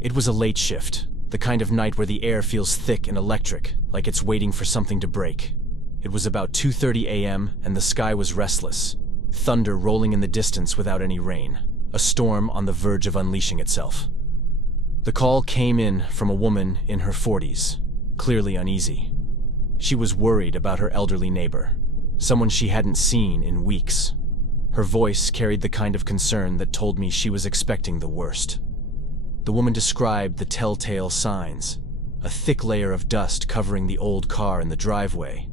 It was a late shift, the kind of night where the air feels thick and electric, like it's waiting for something to break. It was about 2:30 a.m. and the sky was restless, thunder rolling in the distance without any rain, a storm on the verge of unleashing itself. The call came in from a woman in her 40s, clearly uneasy. She was worried about her elderly neighbor, someone she hadn't seen in weeks. Her voice carried the kind of concern that told me she was expecting the worst. The woman described the telltale signs: a thick layer of dust covering the old car in the driveway,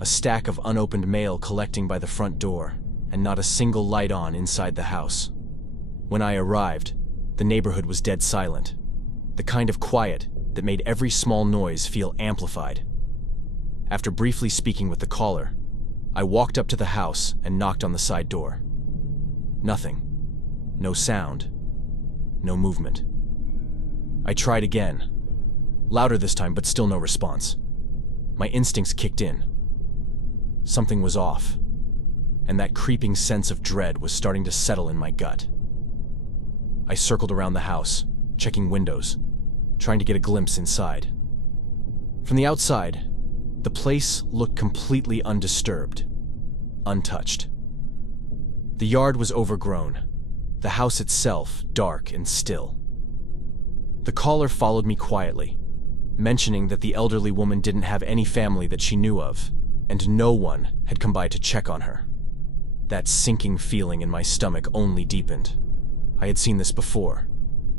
a stack of unopened mail collecting by the front door, and not a single light on inside the house. When I arrived, the neighborhood was dead silent, the kind of quiet that made every small noise feel amplified. After briefly speaking with the caller, I walked up to the house and knocked on the side door. Nothing. No sound. No movement. I tried again. Louder this time, but still no response. My instincts kicked in. Something was off, and that creeping sense of dread was starting to settle in my gut. I circled around the house, checking windows, trying to get a glimpse inside. From the outside, the place looked completely undisturbed, untouched. The yard was overgrown, the house itself dark and still. The caller followed me quietly, mentioning that the elderly woman didn't have any family that she knew of, and no one had come by to check on her. That sinking feeling in my stomach only deepened. I had seen this before,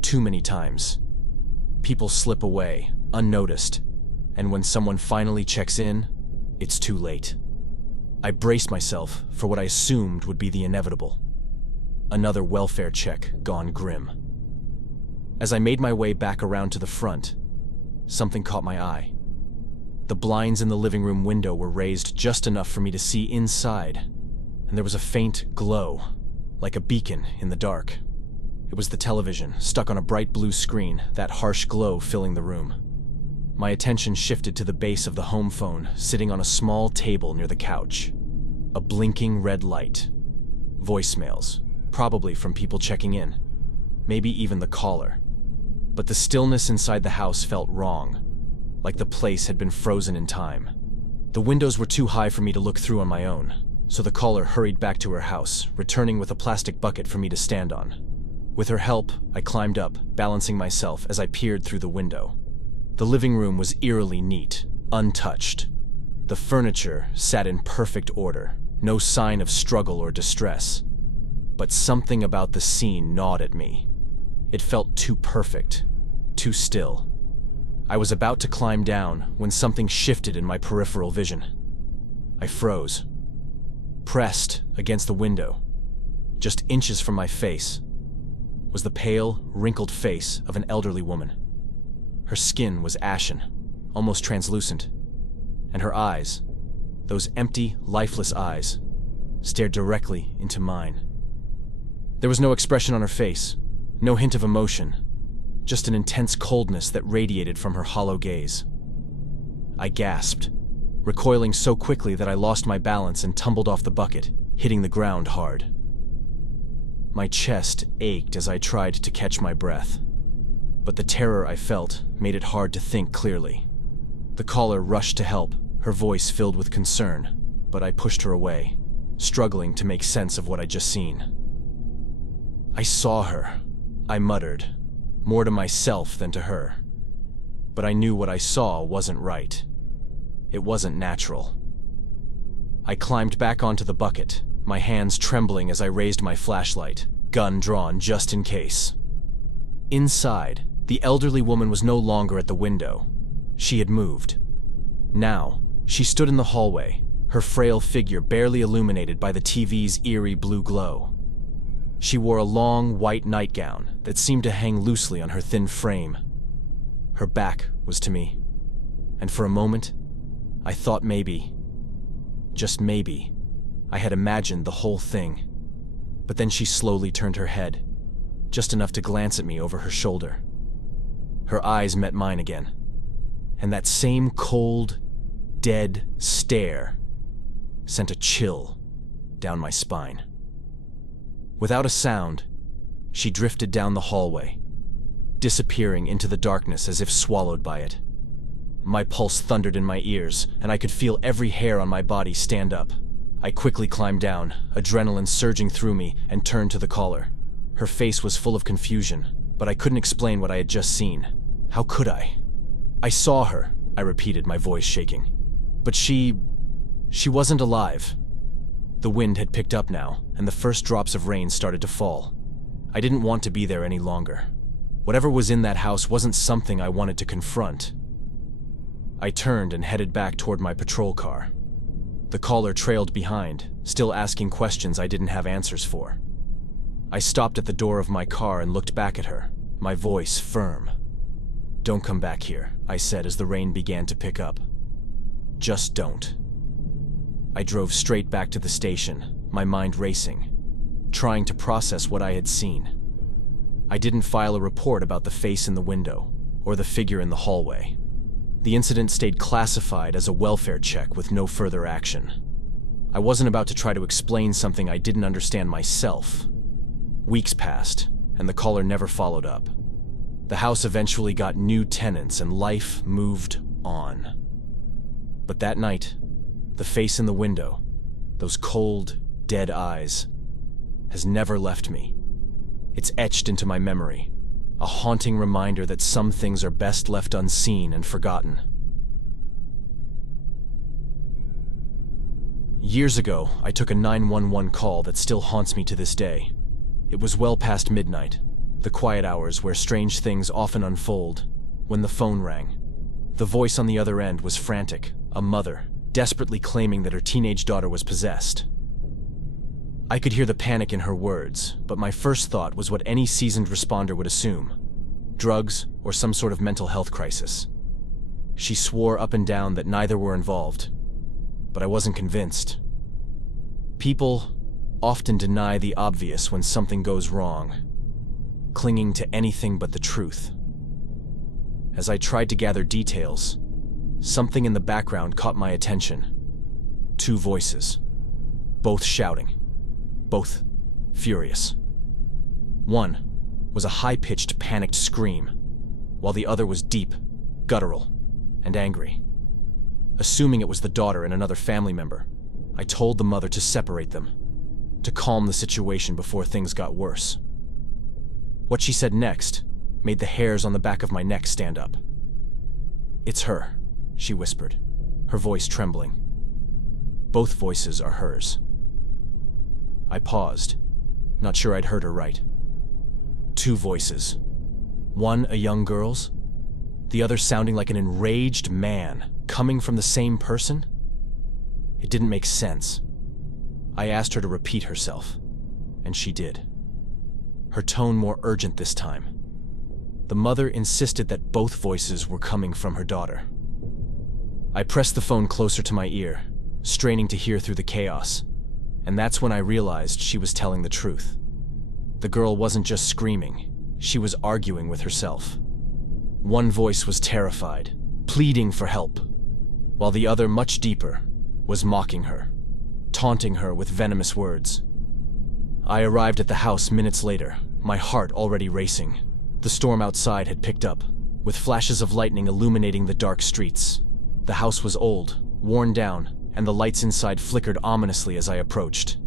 too many times. People slip away, unnoticed, and when someone finally checks in, it's too late. I braced myself for what I assumed would be the inevitable. Another welfare check gone grim. As I made my way back around to the front, something caught my eye. The blinds in the living room window were raised just enough for me to see inside, and there was a faint glow, like a beacon in the dark. It was the television, stuck on a bright blue screen, that harsh glow filling the room. My attention shifted to the base of the home phone, sitting on a small table near the couch. A blinking red light. Voicemails, probably from people checking in. Maybe even the caller. But the stillness inside the house felt wrong, like the place had been frozen in time. The windows were too high for me to look through on my own, so the caller hurried back to her house, returning with a plastic bucket for me to stand on. With her help, I climbed up, balancing myself as I peered through the window. The living room was eerily neat, untouched. The furniture sat in perfect order, no sign of struggle or distress. But something about the scene gnawed at me. It felt too perfect, too still. I was about to climb down when something shifted in my peripheral vision. I froze, pressed against the window. Just inches from my face was the pale, wrinkled face of an elderly woman. Her skin was ashen, almost translucent, and her eyes, those empty, lifeless eyes, stared directly into mine. There was no expression on her face, no hint of emotion, just an intense coldness that radiated from her hollow gaze. I gasped, recoiling so quickly that I lost my balance and tumbled off the bucket, hitting the ground hard. My chest ached as I tried to catch my breath, but the terror I felt made it hard to think clearly. The caller rushed to help, her voice filled with concern, but I pushed her away, struggling to make sense of what I'd just seen. I saw her, I muttered, more to myself than to her. But I knew what I saw wasn't right. It wasn't natural. I climbed back onto the bucket, my hands trembling as I raised my flashlight, gun drawn just in case. Inside, the elderly woman was no longer at the window. She had moved. Now, she stood in the hallway, her frail figure barely illuminated by the TV's eerie blue glow. She wore a long, white nightgown that seemed to hang loosely on her thin frame. Her back was to me, and for a moment, I thought maybe, just maybe, I had imagined the whole thing. But then she slowly turned her head, just enough to glance at me over her shoulder. Her eyes met mine again, and that same cold, dead stare sent a chill down my spine. Without a sound, she drifted down the hallway, disappearing into the darkness as if swallowed by it. My pulse thundered in my ears, and I could feel every hair on my body stand up. I quickly climbed down, adrenaline surging through me, and turned to the caller. Her face was full of confusion, but I couldn't explain what I had just seen. How could I? "I saw her," I repeated, my voice shaking. "But she wasn't alive." The wind had picked up now, and the first drops of rain started to fall. I didn't want to be there any longer. Whatever was in that house wasn't something I wanted to confront. I turned and headed back toward my patrol car. The caller trailed behind, still asking questions I didn't have answers for. I stopped at the door of my car and looked back at her, my voice firm. "Don't come back here," I said as the rain began to pick up. "Just don't." I drove straight back to the station, my mind racing, trying to process what I had seen. I didn't file a report about the face in the window or the figure in the hallway. The incident stayed classified as a welfare check with no further action. I wasn't about to try to explain something I didn't understand myself. Weeks passed, and the caller never followed up. The house eventually got new tenants and life moved on. But that night, the face in the window, those cold, dead eyes, has never left me. It's etched into my memory, a haunting reminder that some things are best left unseen and forgotten. Years ago, I took a 911 call that still haunts me to this day. It was well past midnight, the quiet hours where strange things often unfold, when the phone rang. The voice on the other end was frantic, a mother, desperately claiming that her teenage daughter was possessed. I could hear the panic in her words, but my first thought was what any seasoned responder would assume: drugs or some sort of mental health crisis. She swore up and down that neither were involved, but I wasn't convinced. People often deny the obvious when something goes wrong, clinging to anything but the truth. As I tried to gather details, something in the background caught my attention. Two voices, both shouting, both furious. One was a high-pitched, panicked scream, while the other was deep, guttural, and angry. Assuming it was the daughter and another family member, I told the mother to separate them, to calm the situation before things got worse. What she said next made the hairs on the back of my neck stand up. "It's her," she whispered, her voice trembling. Both voices are hers. I paused, not sure I'd heard her right. Two voices. One a young girl's, the other sounding like an enraged man, coming from the same person? It didn't make sense. I asked her to repeat herself, and she did. Her tone more urgent this time. The mother insisted that both voices were coming from her daughter. I pressed the phone closer to my ear, straining to hear through the chaos, and that's when I realized she was telling the truth. The girl wasn't just screaming, she was arguing with herself. One voice was terrified, pleading for help, while the other, much deeper, was mocking her, taunting her with venomous words. I arrived at the house minutes later, my heart already racing. The storm outside had picked up, with flashes of lightning illuminating the dark streets. The house was old, worn down, and the lights inside flickered ominously as I approached.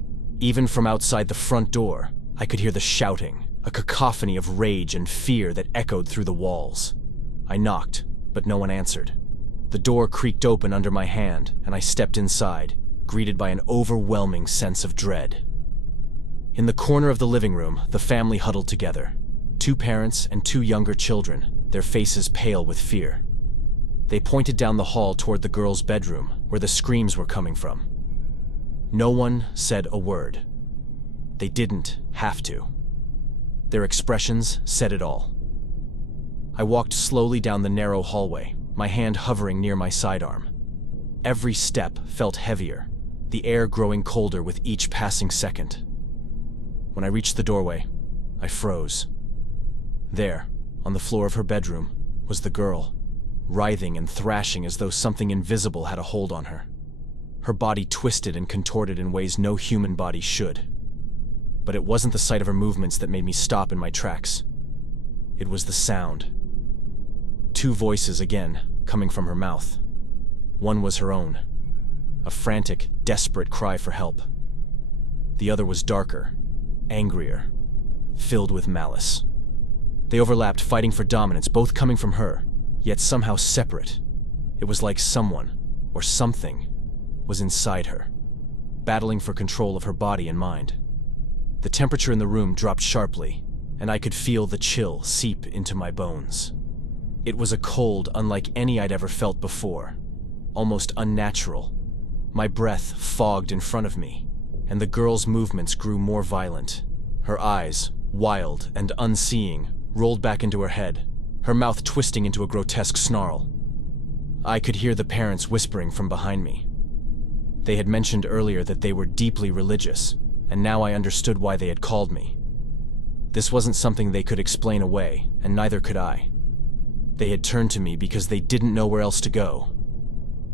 Even from outside the front door, I could hear the shouting, a cacophony of rage and fear that echoed through the walls. I knocked, but no one answered. The door creaked open under my hand, and I stepped inside, greeted by an overwhelming sense of dread. In the corner of the living room, the family huddled together. 2 parents and 2 younger children, their faces pale with fear. They pointed down the hall toward the girl's bedroom, where the screams were coming from. No one said a word. They didn't have to. Their expressions said it all. I walked slowly down the narrow hallway, my hand hovering near my sidearm. Every step felt heavier, the air growing colder with each passing second. When I reached the doorway, I froze. There, on the floor of her bedroom, was the girl, writhing and thrashing as though something invisible had a hold on her. Her body twisted and contorted in ways no human body should. But it wasn't the sight of her movements that made me stop in my tracks. It was the sound. Two voices again, coming from her mouth. One was her own, a frantic, desperate cry for help. The other was darker, angrier, filled with malice. They overlapped, fighting for dominance, both coming from her, yet somehow separate. It was like someone, or something, was inside her, battling for control of her body and mind. The temperature in the room dropped sharply, and I could feel the chill seep into my bones. It was a cold unlike any I'd ever felt before, almost unnatural. My breath fogged in front of me, and the girl's movements grew more violent. Her eyes, wild and unseeing, rolled back into her head, her mouth twisting into a grotesque snarl. I could hear the parents whispering from behind me. They had mentioned earlier that they were deeply religious, and now I understood why they had called me. This wasn't something they could explain away, and neither could I. They had turned to me because they didn't know where else to go.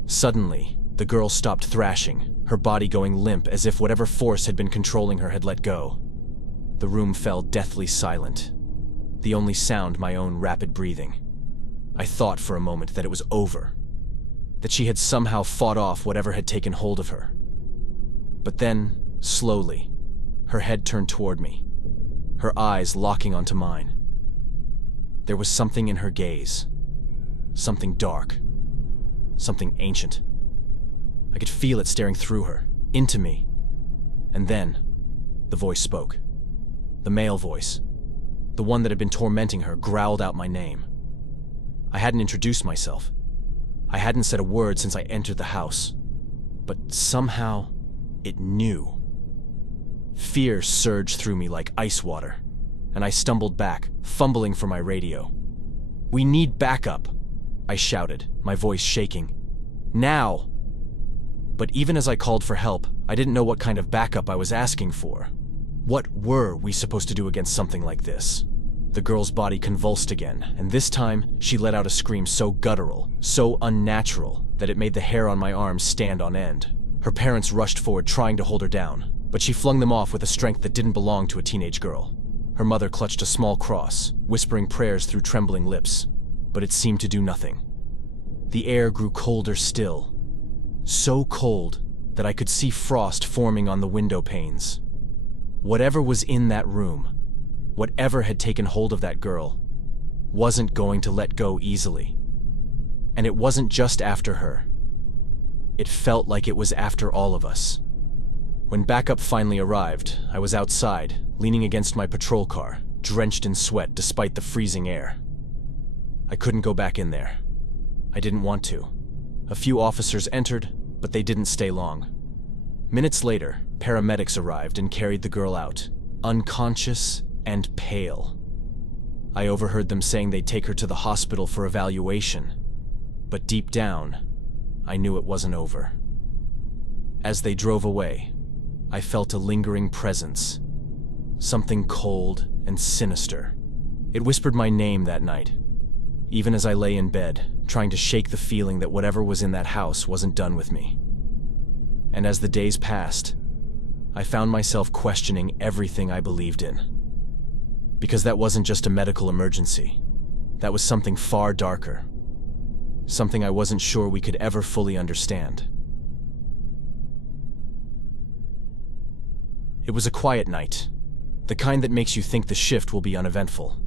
Suddenly, the girl stopped thrashing, her body going limp as if whatever force had been controlling her had let go. The room fell deathly silent, the only sound my own rapid breathing. I thought for a moment that it was over, that she had somehow fought off whatever had taken hold of her. But then, slowly, her head turned toward me, her eyes locking onto mine. There was something in her gaze, something dark, something ancient. I could feel it staring through her, into me. And then, the voice spoke. The male voice, the one that had been tormenting her, growled out my name. I hadn't introduced myself. I hadn't said a word since I entered the house. But somehow, it knew. Fear surged through me like ice water, and I stumbled back, fumbling for my radio. "We need backup," I shouted, my voice shaking. "Now!" But even as I called for help, I didn't know what kind of backup I was asking for. What were we supposed to do against something like this? The girl's body convulsed again, and this time she let out a scream so guttural, so unnatural, that it made the hair on my arms stand on end. Her parents rushed forward trying to hold her down, but she flung them off with a strength that didn't belong to a teenage girl. Her mother clutched a small cross, whispering prayers through trembling lips, but it seemed to do nothing. The air grew colder still, so cold that I could see frost forming on the window panes. Whatever was in that room, whatever had taken hold of that girl, wasn't going to let go easily. And it wasn't just after her. It felt like it was after all of us. When backup finally arrived, I was outside, leaning against my patrol car, drenched in sweat despite the freezing air. I couldn't go back in there. I didn't want to. A few officers entered, but they didn't stay long. Minutes later, paramedics arrived and carried the girl out, unconscious and pale. I overheard them saying they'd take her to the hospital for evaluation, but deep down, I knew it wasn't over. As they drove away, I felt a lingering presence, something cold and sinister. It whispered my name that night, even as I lay in bed, trying to shake the feeling that whatever was in that house wasn't done with me. And as the days passed, I found myself questioning everything I believed in. Because that wasn't just a medical emergency. That was something far darker. Something I wasn't sure we could ever fully understand. It was a quiet night, the kind that makes you think the shift will be uneventful.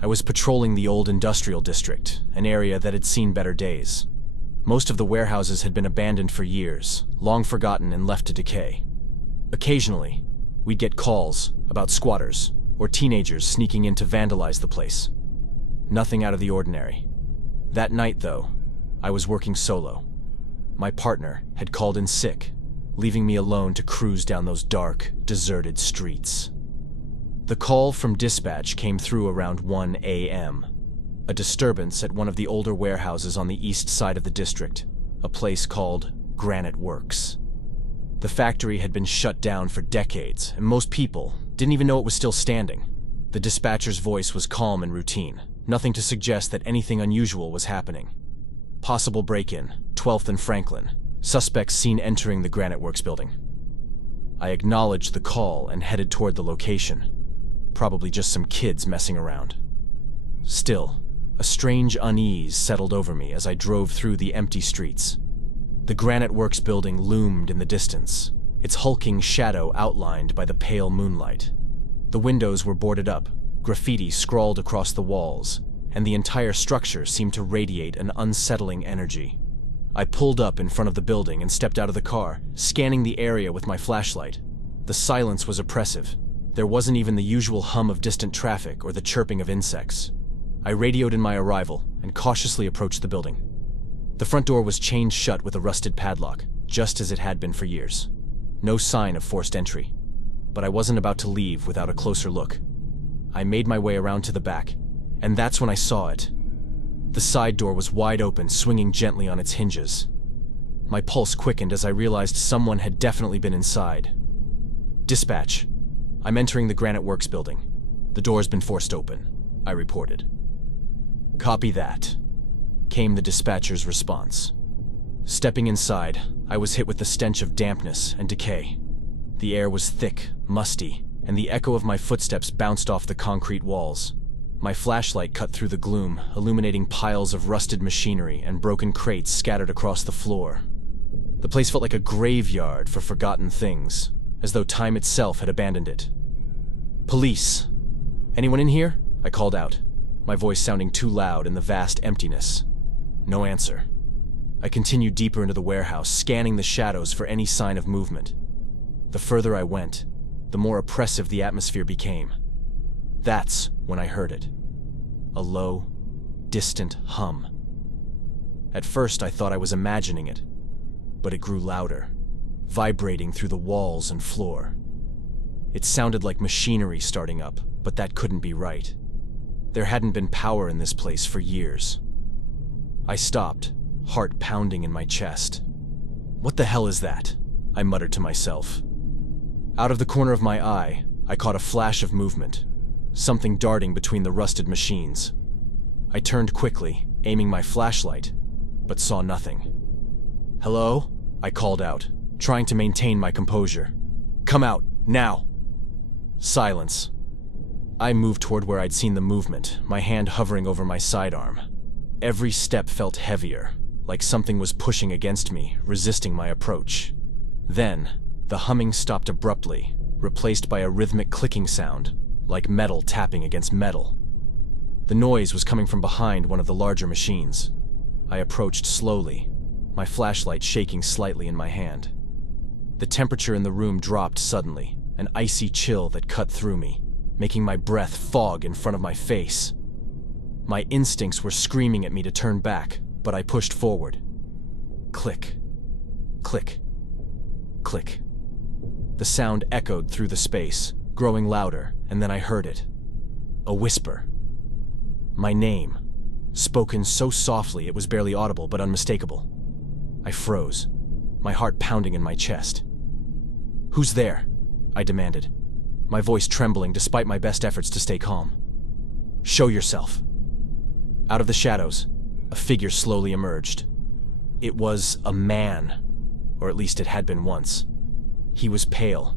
I was patrolling the old industrial district, an area that had seen better days. Most of the warehouses had been abandoned for years, long forgotten and left to decay. Occasionally, we'd get calls about squatters or teenagers sneaking in to vandalize the place. Nothing out of the ordinary. That night, though, I was working solo. My partner had called in sick, leaving me alone to cruise down those dark, deserted streets. The call from dispatch came through around 1 a.m. A disturbance at one of the older warehouses on the east side of the district, a place called Granite Works. The factory had been shut down for decades, and most people didn't even know it was still standing. The dispatcher's voice was calm and routine, nothing to suggest that anything unusual was happening. Possible break-in, 12th and Franklin. Suspects seen entering the Granite Works building. I acknowledged the call and headed toward the location. Probably just some kids messing around. Still, a strange unease settled over me as I drove through the empty streets. The Granite Works building loomed in the distance, its hulking shadow outlined by the pale moonlight. The windows were boarded up, graffiti scrawled across the walls, and the entire structure seemed to radiate an unsettling energy. I pulled up in front of the building and stepped out of the car, scanning the area with my flashlight. The silence was oppressive. There wasn't even the usual hum of distant traffic or the chirping of insects. I radioed in my arrival and cautiously approached the building. The front door was chained shut with a rusted padlock, just as it had been for years. No sign of forced entry. But I wasn't about to leave without a closer look. I made my way around to the back, and that's when I saw it. The side door was wide open, swinging gently on its hinges. My pulse quickened as I realized someone had definitely been inside. "Dispatch. I'm entering the Granite Works building. The door's been forced open," I reported. "Copy that," came the dispatcher's response. Stepping inside, I was hit with the stench of dampness and decay. The air was thick, musty, and the echo of my footsteps bounced off the concrete walls. My flashlight cut through the gloom, illuminating piles of rusted machinery and broken crates scattered across the floor. The place felt like a graveyard for forgotten things, as though time itself had abandoned it. "Police! Anyone in here?" I called out, my voice sounding too loud in the vast emptiness. No answer. I continued deeper into the warehouse, scanning the shadows for any sign of movement. The further I went, the more oppressive the atmosphere became. That's when I heard it. A low, distant hum. At first I thought I was imagining it, but it grew louder, vibrating through the walls and floor. It sounded like machinery starting up, but that couldn't be right. There hadn't been power in this place for years. I stopped, heart pounding in my chest. "What the hell is that?" I muttered to myself. Out of the corner of my eye, I caught a flash of movement, something darting between the rusted machines. I turned quickly, aiming my flashlight, but saw nothing. "Hello?" I called out, trying to maintain my composure. "Come out, now!" Silence. I moved toward where I'd seen the movement, my hand hovering over my sidearm. Every step felt heavier, like something was pushing against me, resisting my approach. Then, the humming stopped abruptly, replaced by a rhythmic clicking sound, like metal tapping against metal. The noise was coming from behind one of the larger machines. I approached slowly, my flashlight shaking slightly in my hand. The temperature in the room dropped suddenly, an icy chill that cut through me, making my breath fog in front of my face. My instincts were screaming at me to turn back, but I pushed forward. Click, click, click. The sound echoed through the space, growing louder, and then I heard it. A whisper. My name, spoken so softly it was barely audible but unmistakable. I froze, my heart pounding in my chest. "Who's there?" I demanded, my voice trembling despite my best efforts to stay calm. "Show yourself." Out of the shadows, a figure slowly emerged. It was a man, or at least it had been once. He was pale,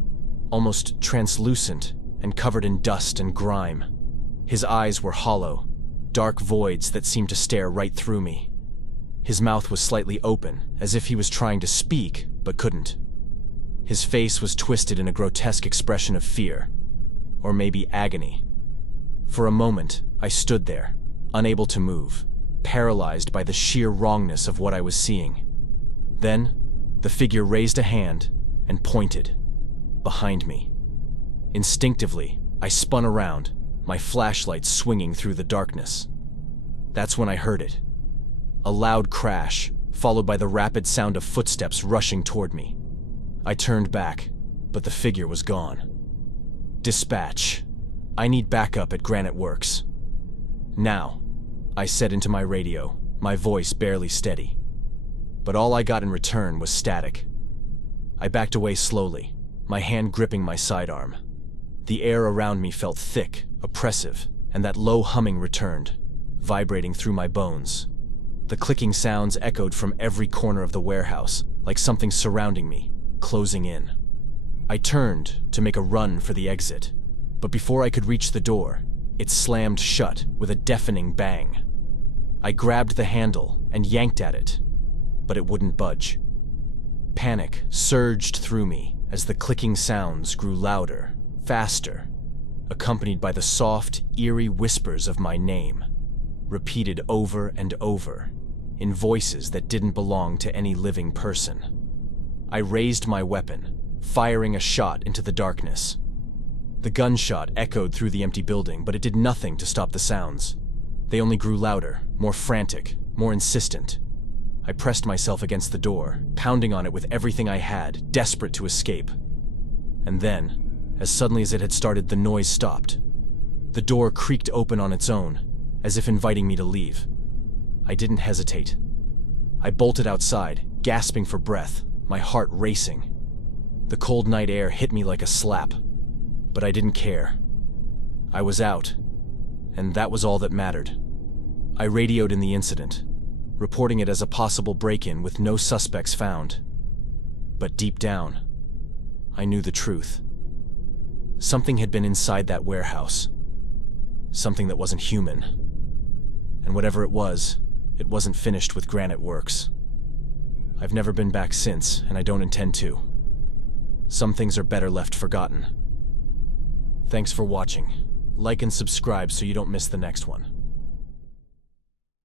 almost translucent, and covered in dust and grime. His eyes were hollow, dark voids that seemed to stare right through me. His mouth was slightly open, as if he was trying to speak, but couldn't. His face was twisted in a grotesque expression of fear, or maybe agony. For a moment, I stood there, unable to move, paralyzed by the sheer wrongness of what I was seeing. Then, the figure raised a hand and pointed, behind me. Instinctively, I spun around, my flashlight swinging through the darkness. That's when I heard it. A loud crash, followed by the rapid sound of footsteps rushing toward me. I turned back, but the figure was gone. "Dispatch. I need backup at Granite Works." "Now," I said into my radio, my voice barely steady. But all I got in return was static. I backed away slowly, my hand gripping my sidearm. The air around me felt thick, oppressive, and that low humming returned, vibrating through my bones. The clicking sounds echoed from every corner of the warehouse, like something surrounding me, closing in. I turned to make a run for the exit, but before I could reach the door, It slammed shut with a deafening bang. I grabbed the handle and yanked at it, but it wouldn't budge. Panic surged through me as the clicking sounds grew louder, faster, accompanied by the soft, eerie whispers of my name, repeated over and over, in voices that didn't belong to any living person. I raised my weapon, firing a shot into the darkness. The gunshot echoed through the empty building, but it did nothing to stop the sounds. They only grew louder, more frantic, more insistent. I pressed myself against the door, pounding on it with everything I had, desperate to escape. And then, as suddenly as it had started, the noise stopped. The door creaked open on its own, as if inviting me to leave. I didn't hesitate. I bolted outside, gasping for breath, my heart racing. The cold night air hit me like a slap, but I didn't care. I was out, and that was all that mattered. I radioed in the incident, reporting it as a possible break-in with no suspects found. But deep down, I knew the truth. Something had been inside that warehouse. Something that wasn't human. And whatever it wasn't finished with granite works. I've never been back since, and I don't intend to. Some things are better left forgotten. Thanks for watching. Like and subscribe so you don't miss the next one.